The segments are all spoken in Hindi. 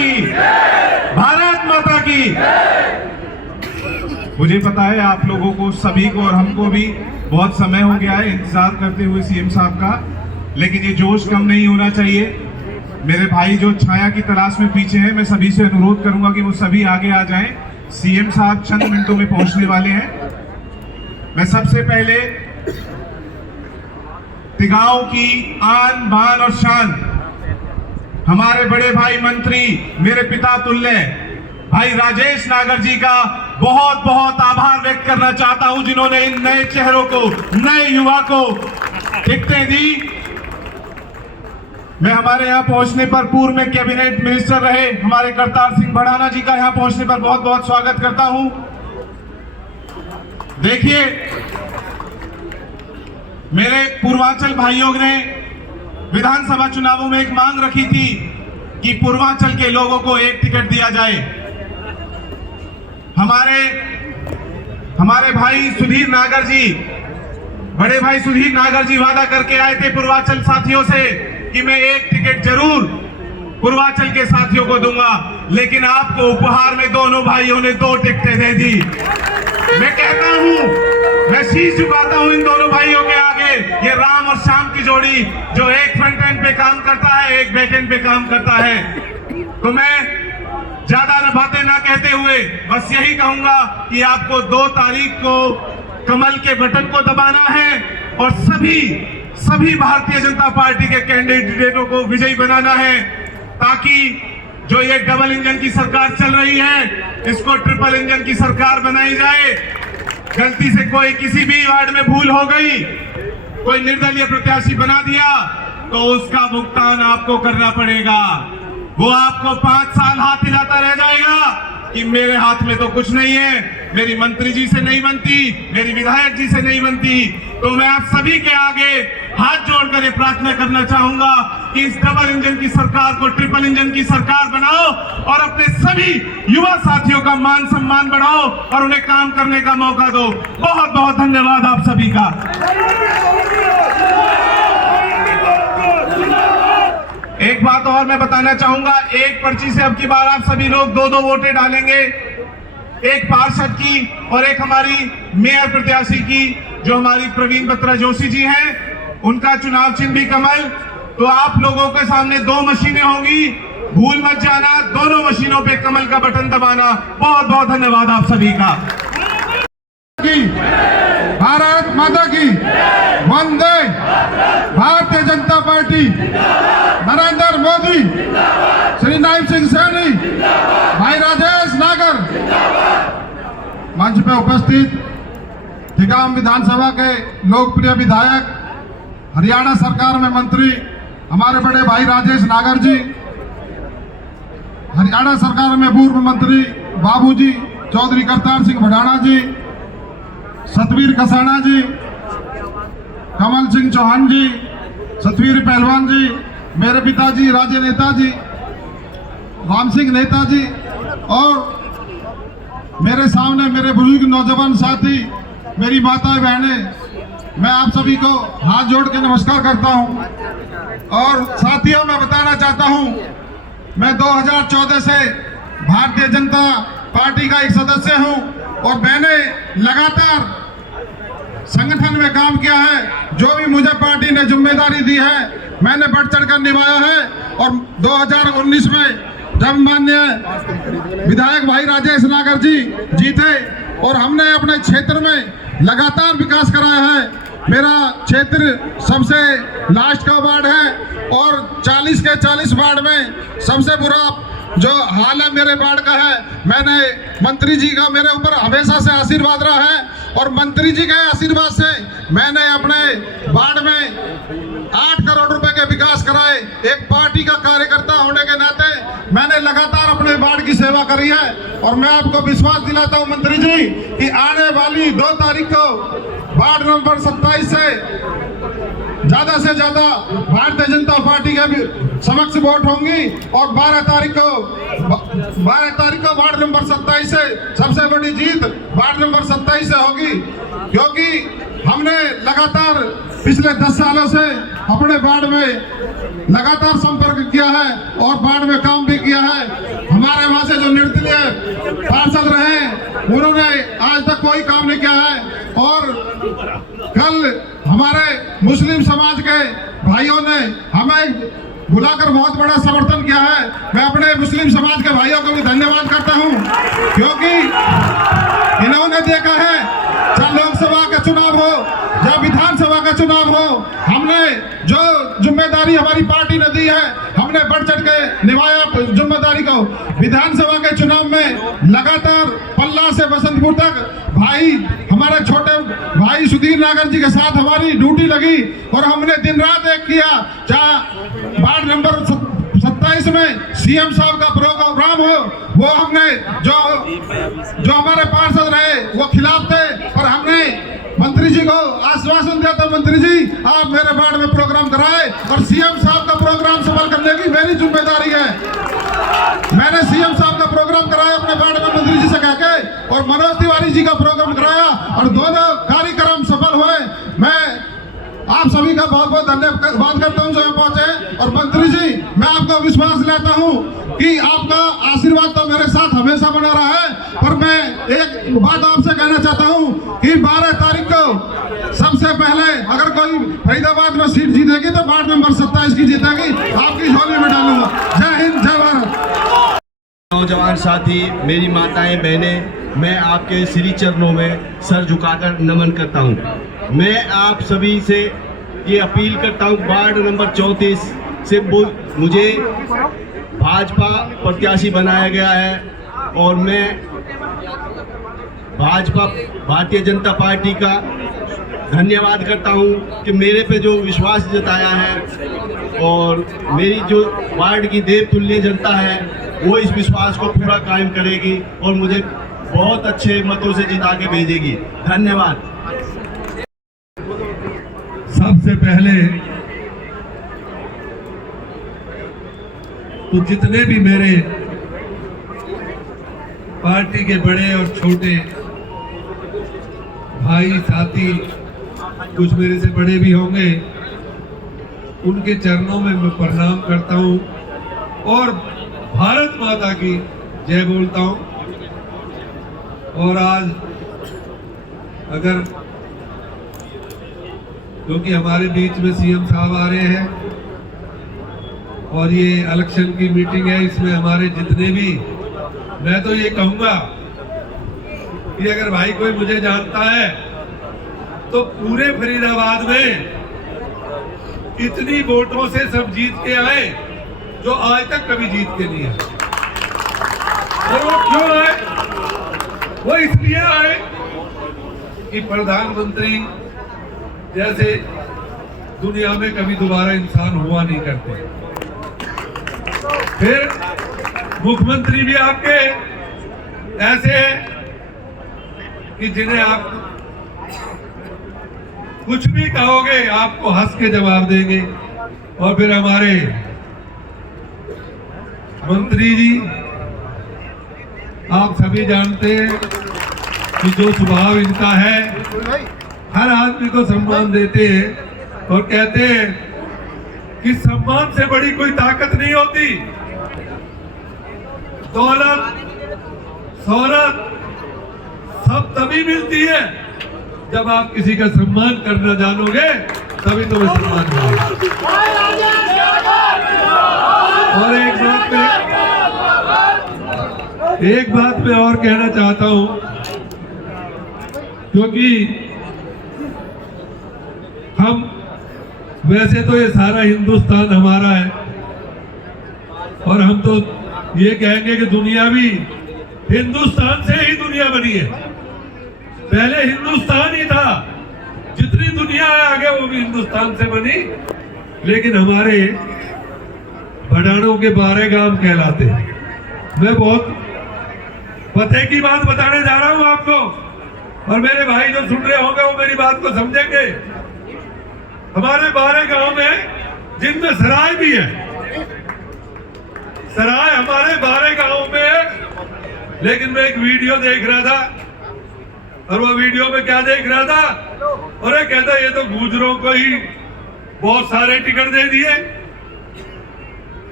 की, भारत माता की। मुझे पता है आप लोगों को सभी को और हमको भी बहुत समय हो गया है इंतजार करते हुए सीएम साहब का, लेकिन ये जोश कम नहीं होना चाहिए। मेरे भाई जो छाया की तलाश में पीछे हैं, मैं सभी से अनुरोध करूंगा कि वो सभी आगे आ जाएं। सीएम साहब चंद मिनटों में पहुंचने वाले हैं। मैं सबसे पहले तिगांव की आन बान और शान हमारे बड़े भाई मंत्री, मेरे पिता तुल्य भाई राजेश नागर जी का बहुत बहुत आभार व्यक्त करना चाहता हूं, जिन्होंने इन नए चेहरों को, नए युवा को टिकटें दी। मैं हमारे यहां पहुंचने पर पूर्व में कैबिनेट मिनिस्टर रहे हमारे करतार सिंह भड़ाना जी का यहां पहुंचने पर बहुत बहुत स्वागत करता हूं। देखिए, मेरे पूर्वांचल भाइयों ने विधानसभा चुनावों में एक मांग रखी थी कि पूर्वांचल के लोगों को एक टिकट दिया जाए। हमारे भाई सुधीर नागर जी, बड़े भाई सुधीर नागर जी वादा करके आए थे पूर्वांचल साथियों से कि मैं एक टिकट जरूर पूर्वांचल के साथियों को दूंगा, लेकिन आपको उपहार में दोनों भाइयों ने 2 टिकटें दे दी। मैं कहता हूं, मैं शीश झुकाता हूं इन दोनों भाइयों के आगे। ये राम और श्याम की जोड़ी जो एक फ्रंट एंड पे काम करता है, एक बैक एंड पे काम करता है। तो मैं ज्यादा बातें ना कहते हुए बस यही कहूंगा कि आपको 2 तारीख को कमल के बटन को दबाना है और सभी भारतीय जनता पार्टी के कैंडिडेटों को विजयी बनाना है, ताकि जो ये डबल इंजन की सरकार चल रही है, इसको ट्रिपल इंजन की सरकार बनाई जाए। गलती से कोई किसी भी वार्ड में भूल हो गई, कोई निर्दलीय प्रत्याशी बना दिया, तो उसका भुगतान आपको करना पड़ेगा। वो आपको 5 साल हाथ हिलाता रह जाएगा कि मेरे हाथ में तो कुछ नहीं है, मेरी मंत्री जी से नहीं बनती, मेरी विधायक जी से नहीं बनती। तो मैं आप सभी के आगे हाथ जोड़कर ये प्रार्थना करना चाहूंगा कि इस डबल इंजन की सरकार को ट्रिपल इंजन की सरकार बनाओ और अपने सभी युवा साथियों का मान सम्मान बढ़ाओ और उन्हें काम करने का मौका दो। बहुत बहुत धन्यवाद आप सभी का। एक बात और मैं बताना चाहूंगा, एक पर्ची से अब की बार आप सभी लोग 2-2 वोटें डालेंगे, एक पार्षद की और एक हमारी मेयर प्रत्याशी की, जो हमारी प्रवीण बत्रा जोशी जी हैं, उनका चुनाव चिन्ह भी कमल। तो आप लोगों के सामने 2 मशीनें होंगी, भूल मत जाना, दोनों मशीनों पे कमल का बटन दबाना। बहुत बहुत धन्यवाद आप सभी का। भारत माता की वंदे। भारतीय जनता पार्टी, नरेंद्र मोदी, श्री नायब सिंह सैनी, भाई राजेश नागर, मंच पे उपस्थित तिगांव विधानसभा के लोकप्रिय विधायक, हरियाणा सरकार में मंत्री हमारे बड़े भाई राजेश नागर जी, हरियाणा सरकार में पूर्व मंत्री बाबूजी चौधरी करतार सिंह भड़ाना जी, सतवीर कसाना जी, कमल सिंह चौहान जी, सतवीर पहलवान जी, मेरे पिताजी राज्य नेता जी राम सिंह नेता जी, और मेरे सामने मेरे बुजुर्ग नौजवान साथी, मेरी माताएं बहनें, मैं आप सभी को हाथ जोड़ के नमस्कार करता हूं। और साथियों, मैं बताना चाहता हूं, मैं 2014 से भारतीय जनता पार्टी का एक सदस्य हूं और मैंने लगातार संगठन में काम किया है। जो भी मुझे पार्टी ने जिम्मेदारी दी है, मैंने बढ़ चढ़कर निभाया है। और 2019 में जब माननीय विधायक भाई राजेश नागर जी जीते और हमने अपने क्षेत्र में लगातार विकास कराया है। मेरा क्षेत्र सबसे लास्ट का वार्ड है और 40 के 40 वार्ड में सबसे बुरा जो हाल है मेरे वार्ड का है। मैंने मंत्री जी का मेरे ऊपर हमेशा से आशीर्वाद रहा है और मंत्री जी के आशीर्वाद से मैंने अपने वार्ड में 8 करोड़ रुपए के विकास कराए। एक पार्टी का कार्यकर्ता होने के नाते मैंने लगातार अपने वार्ड की सेवा करी है और मैं आपको विश्वास दिलाता हूं मंत्री जी कि आने वाली 2 तारीख को वार्ड नंबर 27 से ज्यादा भारतीय जनता पार्टी के समक्ष वोट होंगी और 12 तारीख को वार्ड नंबर 27 से सबसे बड़ी जीत वार्ड नंबर 27 से होगी, क्योंकि हमने लगातार पिछले 10 सालों से अपने वार्ड में लगातार संपर्क किया है और वार्ड में काम भी किया है। उन्होंने आज तक कोई काम नहीं किया है। और कल हमारे मुस्लिम समाज के भाइयों ने हमें बुलाकर बहुत बड़ा समर्थन किया है। मैं अपने मुस्लिम समाज के भाइयों को भी धन्यवाद करता हूं, क्योंकि इन्होंने देखा है चाहे लोकसभा का चुनाव हो या विधानसभा का चुनाव हो, हमने जो जिम्मेदारी हमारी पार्टी ने दी है हमने बढ़ चढ़ के निभाया जिम्मेदारी को। विधानसभा के चुनाव में लगातार पल्ला से बसंतपुर तक भाई हमारे छोटे भाई सुधीर नागर जी के साथ हमारी ड्यूटी लगी और हमने दिन रात एक किया। चाहे वार्ड नंबर 27 में सीएम साहब का प्रोग्राम हो, वो हमने जो हमारे पार्षद रहे वो खिलाफ थे, और हमने मंत्री जी को आश्वासन दिया था, मंत्री जी आप मेरे वार्ड में प्रोग्राम कराए, और सीएम साहब का प्रोग्राम सफल करने की मेरी जिम्मेदारी है। मैंने सीएम साहब का प्रोग्राम कराया अपने वार्ड में मंत्री जी से कहके, और मनोज तिवारी जी का प्रोग्राम कराया, और दोनों कार्यक्रम सफल हुए। मैं आप सभी का बहुत बहुत धन्यवाद करता हूं जो यहाँ पहुंचे। और मंत्री जी मैं आपको विश्वास दिलाता हूं कि आपका आशीर्वाद तो मेरे साथ हमेशा बना रहा है। पर मैं एक बात आपसे कहना चाहता हूं कि 12 तारीख को सबसे पहले अगर कोई फरीदाबाद में सीट जीतेगी तो वार्ड नंबर 27 की जीतेगी, आपकी झोली में डालूंगा। जय हिंद, जय भारत। नौजवान साथी, मेरी माताएं बहनें, मैं आपके श्री चरणों में सर झुकाकर नमन करता हूं। मैं आप सभी से ये अपील करता हूं, वार्ड नंबर 34 से मुझे भाजपा प्रत्याशी बनाया गया है, और मैं भाजपा भारतीय जनता पार्टी का धन्यवाद करता हूं कि मेरे पे जो विश्वास जताया है, और मेरी जो वार्ड की देवतुल्य जनता है वो इस विश्वास को पूरा कायम करेगी और मुझे बहुत अच्छे मतों से जिता के भेजेगी। धन्यवाद। सबसे पहले तो जितने भी मेरे पार्टी के बड़े और छोटे भाई साथी, कुछ मेरे से बड़े भी होंगे, उनके चरणों में मैं प्रणाम करता हूं और भारत माता की जय बोलता हूं। और आज अगर क्योंकि हमारे बीच में सीएम साहब आ रहे हैं और ये इलेक्शन की मीटिंग है, इसमें हमारे जितने भी, मैं तो ये कहूंगा कि अगर भाई कोई मुझे जानता है तो पूरे फरीदाबाद में इतनी वोटों से सब जीत के आए जो आज तक कभी जीत के नहीं आए। और वो क्यों आए? वो इसलिए आए कि प्रधानमंत्री जैसे दुनिया में कभी दोबारा इंसान हुआ नहीं करते। फिर मुख्यमंत्री भी आपके ऐसे हैं कि जिन्हें आप कुछ भी कहोगे आपको हंस के जवाब देंगे। और फिर हमारे मंत्री जी, आप सभी जानते हैं कि जो स्वभाव इनका है, हर आदमी को सम्मान देते हैं और कहते हैं कि सम्मान से बड़ी कोई ताकत नहीं होती। दौलत शोहरत सब तभी मिलती है जब आप किसी का सम्मान करना जानोगे, तभी तुम्हें सम्मान मिलेगा। और एक बात मैं और कहना चाहता हूं, क्योंकि हम वैसे तो ये सारा हिंदुस्तान हमारा है और हम तो ये कहेंगे कि दुनिया भी हिंदुस्तान से ही दुनिया बनी है। पहले हिंदुस्तान ही था, जितनी दुनिया है आगे वो भी हिंदुस्तान से बनी। लेकिन हमारे भडानों के 12 गांव कहलाते हैं। मैं बहुत पते की बात बताने जा रहा हूं आपको, और मेरे भाई जो सुन रहे होंगे वो मेरी बात को समझेंगे। हमारे 12 गांव में जिनमें सराय भी है, सराय हमारे 12 गांव में है। लेकिन मैं एक वीडियो देख रहा था, और वो वीडियो में क्या देख रहा था, और ये कहता ये तो गुजरों को ही बहुत सारे टिकट दे दिए।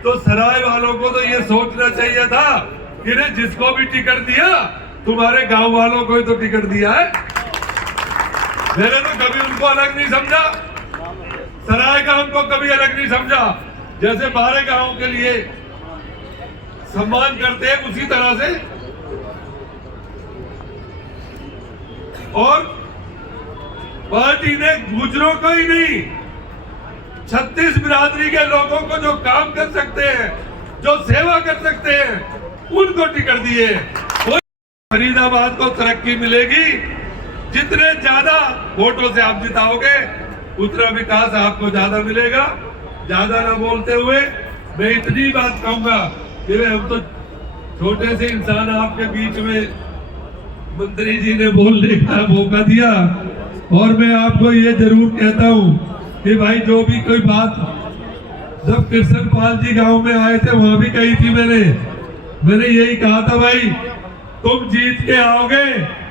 तो सराय वालों को तो ये सोचना चाहिए था कि जिसको भी टिकट दिया तुम्हारे गांव वालों को ही तो टिकट दिया है। मैंने तो कभी उनको अलग नहीं समझा, सराय गांव को कभी अलग नहीं समझा। जैसे बारे गांव के लिए सम्मान करते हैं उसी तरह से, और पार्टी ने गुजरों को ही नहीं 36 बिरादरी के लोगों को जो काम कर सकते हैं, जो सेवा कर सकते हैं, उनको टिकट दिए। फरीदाबाद को तरक्की मिलेगी, जितने ज्यादा वोटों से आप जिताओगे उतना विकास आपको ज्यादा मिलेगा। ज्यादा ना बोलते हुए मैं इतनी बात कहूंगा कि हम तो छोटे से इंसान, आपके बीच में मंत्री जी ने बोलने का मौका दिया, और मैं आपको ये जरूर कहता हूं कि भाई जो भी कोई बात, जब कृष्ण पाल जी गांव में आए थे वहां भी कही थी मैंने यही कहा था, भाई तुम जीत के आओगे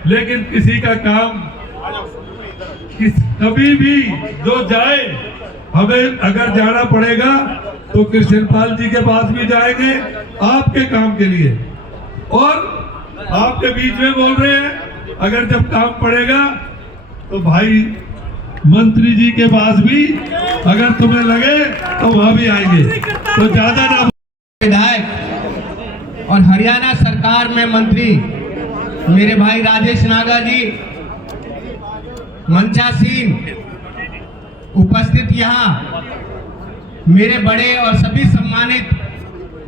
लेकिन किसी का काम कभी भी जो जाए, हमें अगर जाना पड़ेगा तो कृष्णपाल जी के पास भी जाएंगे आपके काम के लिए, और आपके बीच में बोल रहे हैं अगर जब काम पड़ेगा तो भाई मंत्री जी के पास भी अगर तुम्हें लगे तो वहां भी आएंगे। तो ज्यादा ना विधायक और हरियाणा सरकार में मंत्री मेरे भाई राजेश नागा जी, मंचासीन उपस्थित यहाँ मेरे बड़े और सभी सम्मानित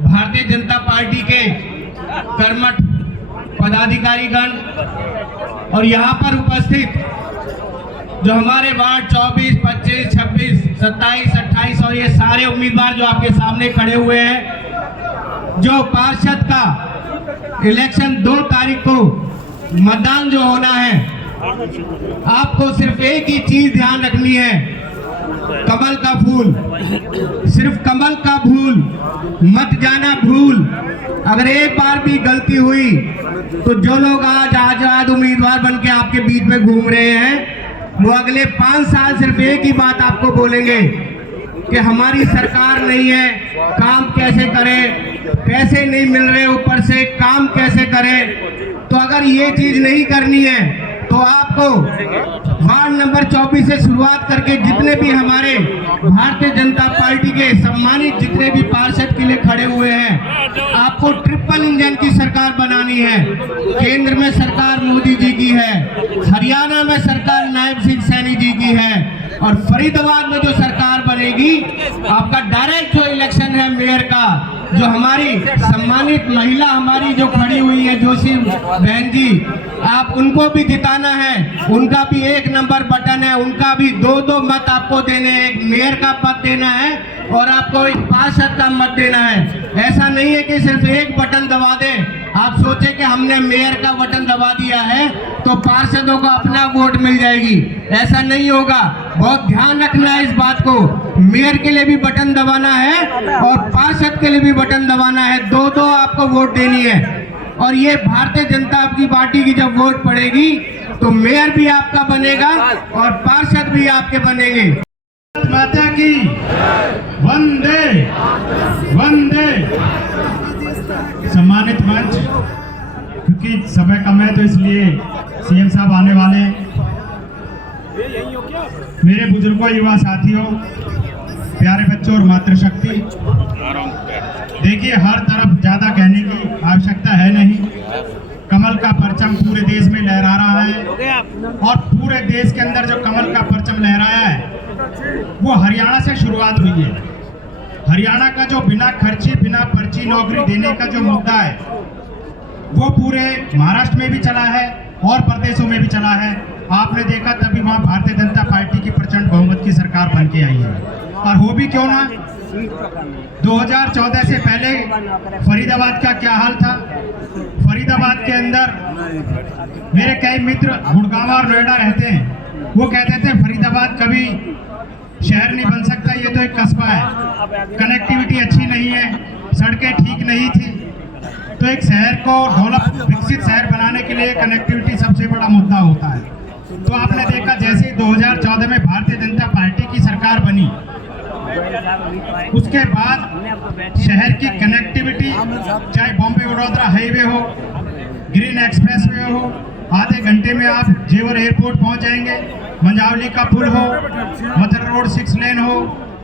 भारतीय जनता पार्टी के कर्मठ पदाधिकारीगण, और यहाँ पर उपस्थित जो हमारे वार्ड 24, 25, 26, 27, 28 और ये सारे उम्मीदवार जो आपके सामने खड़े हुए हैं, जो पार्षद का इलेक्शन 2 तारीख को मतदान जो होना है, आपको सिर्फ एक ही चीज ध्यान रखनी है, कमल का फूल, सिर्फ कमल का फूल, मत जाना भूल। अगर एक बार भी गलती हुई तो जो लोग आज आजाद उम्मीदवार बन के आपके बीच में घूम रहे हैं, वो अगले 5 साल सिर्फ एक ही बात आपको बोलेंगे कि हमारी सरकार नहीं है, काम कैसे करें, पैसे नहीं मिल रहे, ऊपर से काम कैसे करें। तो अगर ये चीज नहीं करनी है तो आपको वार्ड नंबर 24 से शुरुआत करके जितने भी हमारे भारतीय जनता पार्टी के सम्मानित जितने भी पार्षद के लिए खड़े हुए हैं, आपको ट्रिपल इंजन की सरकार बनानी है। केंद्र में सरकार मोदी जी की है, हरियाणा में सरकार नायब सिंह सैनी जी की है, और फरीदाबाद में जो सरकार बनेगी, आपका डायरेक्ट जो इलेक्शन है मेयर का, जो हमारी सम्मानित महिला हमारी जो खड़ी हुई है जोशी बहन जी, आप उनको भी जिताना है, उनका भी 1 नंबर बटन है, उनका भी 2-2 मत आपको देने हैं, एक मेयर का मत देना है और आपको एक पार्षद का मत देना है। ऐसा नहीं है कि सिर्फ एक बटन दबा दे, आप सोचे कि हमने मेयर का बटन दबा दिया है तो पार्षदों को अपना वोट मिल जाएगी, ऐसा नहीं होगा। बहुत ध्यान रखना है इस बात को, मेयर के लिए भी बटन दबाना है और पार्षद के लिए भी बटन दबाना है, 2-2 आपको वोट देनी है। और ये भारतीय जनता की पार्टी की जब वोट पड़ेगी तो मेयर भी आपका बनेगा और पार्षद भी आपके बनेंगे। माता की वंदे वंदे। सम्मानित मंच, क्योंकि समय कम है तो इसलिए सीएम साहब आने वाले हैं। मेरे बुजुर्गों, युवा साथियों, प्यारे बच्चों और मातृशक्ति, देखिए हर तरफ ज्यादा कहने की आवश्यकता है नहीं। कमल का परचम पूरे देश में लहरा रहा है, और पूरे देश के अंदर जो कमल का परचम लहराया है वो हरियाणा से शुरुआत हुई है। हरियाणा का जो बिना खर्ची बिना पर्ची नौकरी देने का जो मुद्दा है वो पूरे महाराष्ट्र में भी चला है और प्रदेशों में भी चला है। आपने देखा तभी वहाँ भारतीय जनता पार्टी की प्रचंड बहुमत की सरकार बन के आई है। और हो भी क्यों ना, 2014 से पहले फरीदाबाद का क्या हाल था। फरीदाबाद के अंदर मेरे कई मित्र गुड़गांव और नोएडा रहते हैं, वो कहते थे फरीदाबाद कभी शहर नहीं बन सकता, ये तो एक कस्बा है, कनेक्टिविटी अच्छी नहीं है, सड़कें ठीक नहीं थी। तो एक शहर को डेवलप विकसित शहर बनाने के लिए कनेक्टिविटी सबसे बड़ा मुद्दा होता है। तो आपने देखा जैसे 2014 में भारतीय जनता पार्टी की सरकार बनी, उसके बाद शहर की कनेक्टिविटी, चाहे बॉम्बे वडोदरा हाईवे हो, ग्रीन एक्सप्रेसवे हो, आधे घंटे में आप जेवर एयरपोर्ट पहुंच जाएंगे। मंझावली का पुल हो, मथुरा रोड 6 लेन हो,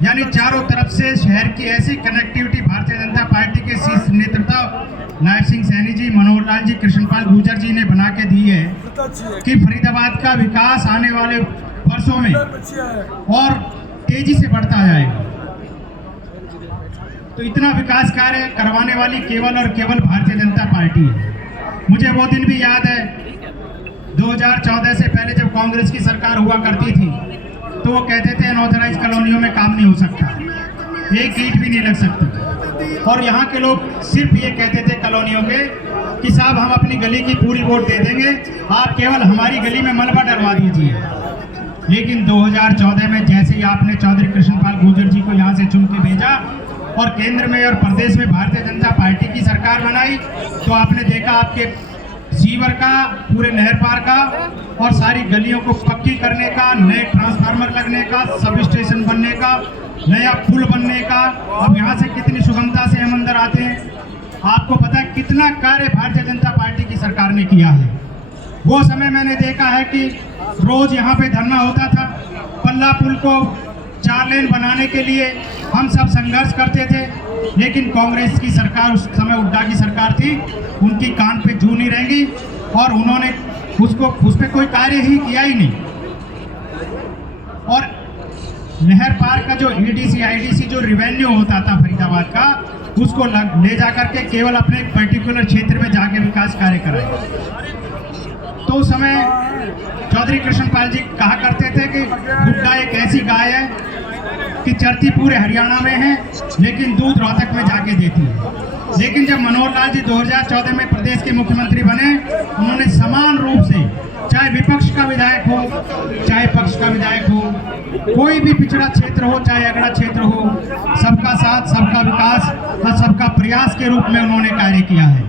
यानी चारों तरफ से शहर की ऐसी कनेक्टिविटी भारतीय जनता पार्टी के शीर्ष नेतृत्व नायब सिंह सैनी जी, मनोहर लाल जी, कृष्णपाल गुर्जर जी ने बना के दी है कि फरीदाबाद का विकास आने वाले वर्षों में और तेजी से बढ़ता जाएगा। तो इतना विकास कार्य करवाने वाली केवल और केवल भारतीय जनता पार्टी है। मुझे वो दिन भी याद है 2014 से पहले जब कांग्रेस की सरकार हुआ करती थी तो वो कहते थे अनऑथराइज कॉलोनियों में काम नहीं हो सकता, एक ईंट भी नहीं लग सकती। और यहाँ के लोग सिर्फ ये कहते थे कॉलोनियों के कि साहब हम अपनी गली की पूरी वोट दे देंगे, आप केवल हमारी गली में मलबा डलवा दीजिए। लेकिन 2014 में जैसे ही आपने चौधरी कृष्णपाल गुर्जर जी को यहाँ से चुन के भेजा और केंद्र में और प्रदेश में भारतीय जनता पार्टी की सरकार बनाई, तो आपने देखा आपके सीवर का, पूरे नहर पार का और सारी गलियों को पक्की करने का, नए ट्रांसफार्मर लगने का, सब स्टेशन बनने का, नया पुल बनने का। अब यहाँ से कितनी सुगमता से हम अंदर आते हैं। आपको पता है कितना कार्य भारतीय जनता पार्टी की सरकार ने किया है। वो समय मैंने देखा है कि रोज यहाँ पे धरना होता था। पल्ला पुल को 4 लेन बनाने के लिए हम सब संघर्ष करते थे, लेकिन कांग्रेस की सरकार, उस समय हुड्डा की सरकार थी, उनकी कान पे जू नहीं रहेंगी और उन्होंने उस पर कोई कार्य ही किया ही नहीं। और नहर पार का जो ईडीसी आईडीसी जो रेवेन्यू होता था फरीदाबाद का, उसको ले जाकर के केवल अपने एक पर्टिकुलर क्षेत्र में जाके विकास कार्य कराए। तो उस समय चौधरी कृष्णपाल जी कहा करते थे कि हुड्डा एक ऐसी गाय है कि चरती पूरे हरियाणा में है लेकिन दूध रोहतक में जाके देती है। लेकिन जब मनोहर लाल जी 2014 में प्रदेश के मुख्यमंत्री बने, उन्होंने समान रूप से, चाहे विपक्ष का विधायक हो चाहे पक्ष का विधायक हो, कोई भी पिछड़ा क्षेत्र हो चाहे अगड़ा क्षेत्र हो, सबका साथ, सबका विकास और सबका प्रयास के रूप में उन्होंने कार्य किया है।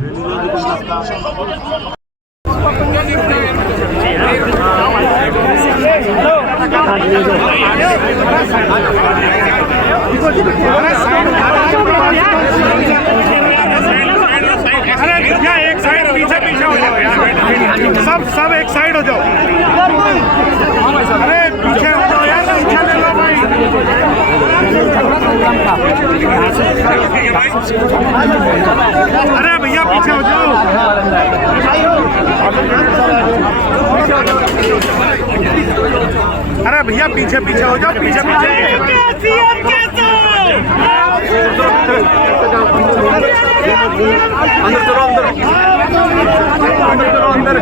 एक साइड पीछे पीछे हो जाओ यार, सब एक साइड हो जाओ। अरे पीछे हो जाओ यार, पीछे ले लो भाई। अरे भैया पीछे हो जाओ। अरे भैया पीछे पीछे हो जाओ, पीछे पीछे। अंदर चलो, अंदर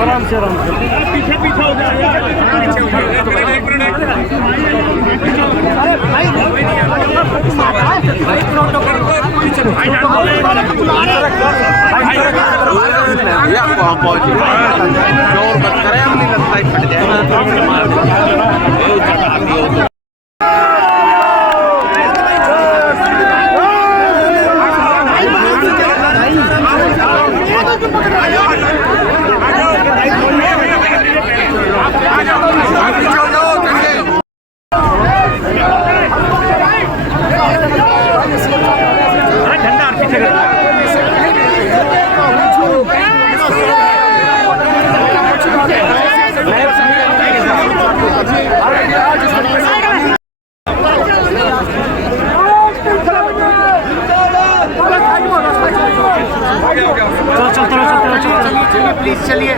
आराम से पीछे पीछे हो जाए। जोर मत करें, हम नहीं लगता है फट जाएगा। चलो प्लीज चलिए।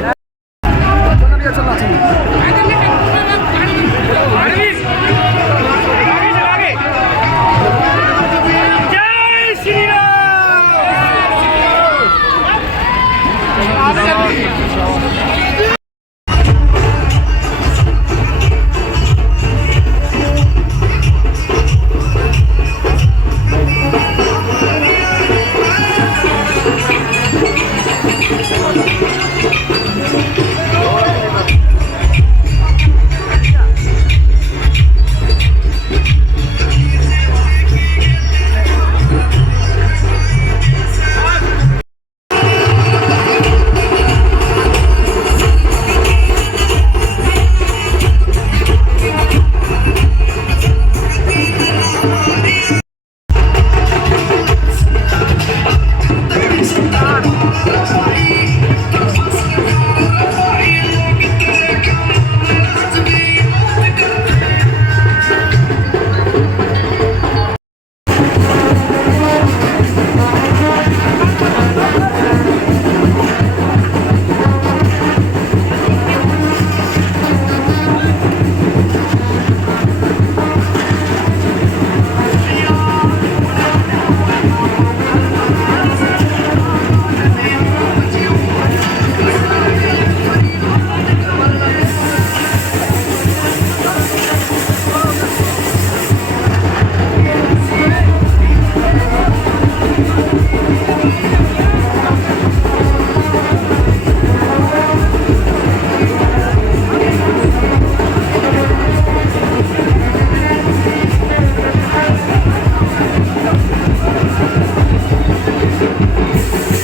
जय श्री राम। हैं।